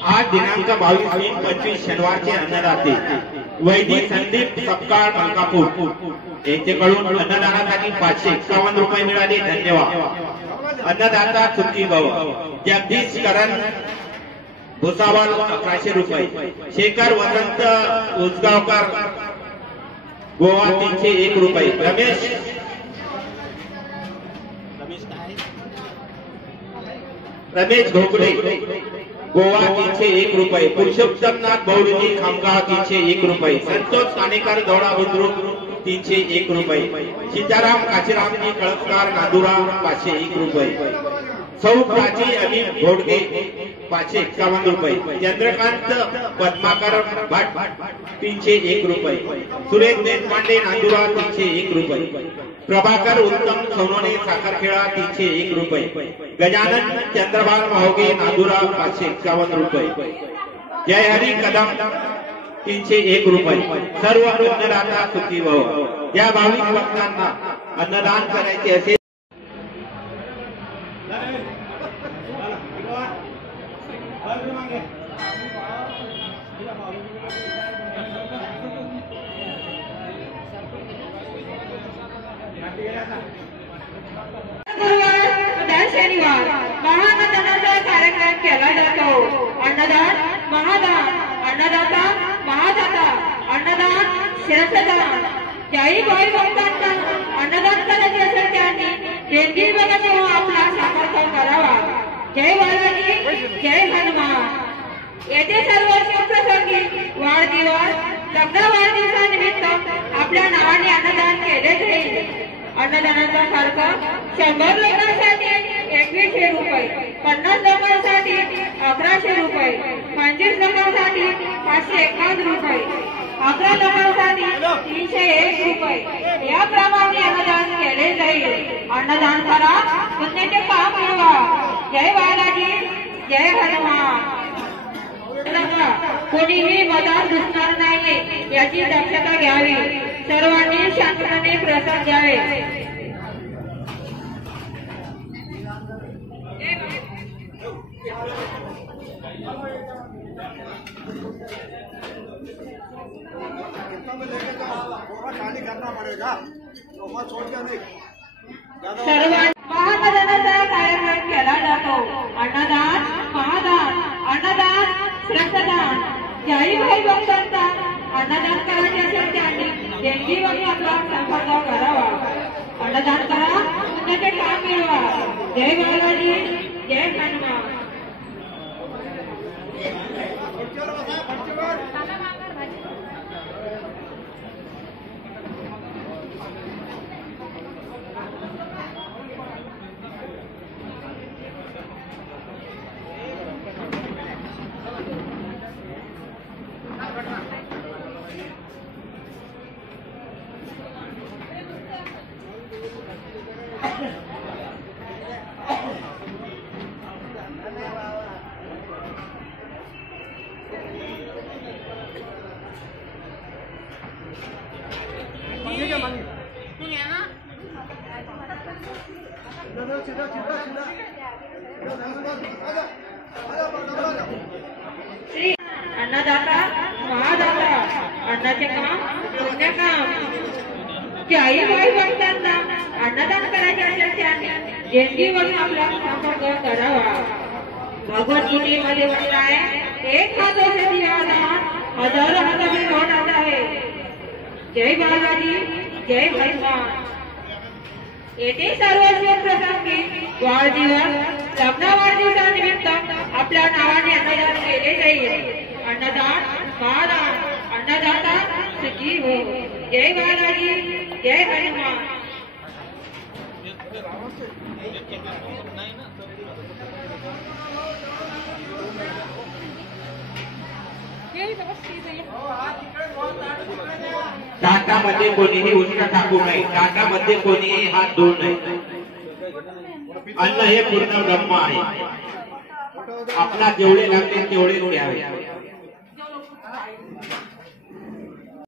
आज दिनांक 22/3/25 शनिवारचे अन्नदाते वैदिक संदीप सपकाळ मलकापूर यांच्याकडून अन्नदानासाठी 551 रुपये मिळाले। धन्यवाद। अन्नदाता सुखी भव। जगदीश करण भुसावळ 1100 रुपये। शेखर वसंत उसगावकर गोवा 301 रुपये। रमेश घोगडे गोवा 301 रुपये। पुरुषोत्तमनाथ बौडजी खामगाव 301 रुपये। संतोष कानेकर दौडा बुद्रुक 301 रुपये। सीताराम काशीरामजी कळसकर नांदुरा 501 रुपये। सौ प्राची अमित घोडगे 551 रुपये। चंद्रकांत पद्माकर भट 301 रुपये। सुरेश देशपांडे नांदुरा 301 रुपये। प्रभाकर उत्तम सोनोने साखरखेडा 301 रुपये। गजानन चंद्रभान माहोगे नांदुरा 551 रुपये। जय हरी कदम 301 रुपये। सर्व अन्नदाता सुखी भव। या भाविक भक्तांना अन्नदान करायचे असेल शनिवार महाअन्नदानाचा कार्यक्रम केला जातो। अन्नदान महादान, अन्नदाता महादाता, अन्नदान श्रेष्ठदान। ज्याही भाई भक्तांना अन्नदान करायचे असेल त्यांनी देणगी बघत आपला सामर्थ्य करावा। जय बालाजी, जय हनुमान। येथे सर्व शुभप्रसंगी वाढदिवस, लग्न वाढदिवसानिमित्त आपल्या नावाने अन्नदान केले जाईल। अन्नदानाचा खर्च 100 लोकांसाठी 2100 रुपये, 50 लोकांसाठी 1100 रुपये, 25 लोकांसाठी 551 रुपये, 11 लोकांसाठी 301 रुपये याप्रमाणे अन्नदान केले जाईल। अन्नदान करा, पुण्याचे काम मिळवा। जय बालाजी, जय हनुमान। कोणीही मधात घुसणार नाही याची दक्षता घ्यावी। सर्वांनी शांतपणे प्रसाद द्यावे। महादानाचा कार्यक्रम केला जातो। अन्नदान महादान, अन्नदान श्रेष्ठदान। ज्याही भाई भक्तांचा अन्नदान करायचे असेल त्यांनी देणगीवरून आपला संपर्क करावा। अन्नदान करा, पुण्याचे काम मिळवा। जय बालाजी, जय हनुमान। अन्नदाता महादाता, अन्नाचे काम पुण्य काम। ज्याही भाई भक्तांना अन्नदान करायचे असेल त्यांनी देणगीवरून आपला संपर्क करावा। भगवद्गीतेमध्ये म्हटलं आहे, एक हातों से दिया दान हजारों हाथों में लौट आता है। जय बालाजी, जय हनुमान। येथे सर्व प्रसंगी वाढदिवस, लग्न वाढदिवसानिमित्त आपल्या नावाने अन्नदान केले जाईल। अन्नदान महादान, अन्नदाता सुखी हो। जय बालाजी, जय हनुमान। ताटामध्ये कोणीही उष्ण टाकू नये। ताटामध्ये कोणीही हात धुवू नये। अन्न हे पूर्ण ब्रह्म आहे। आपला जेवढे लागते तेवढेच घ्यावे।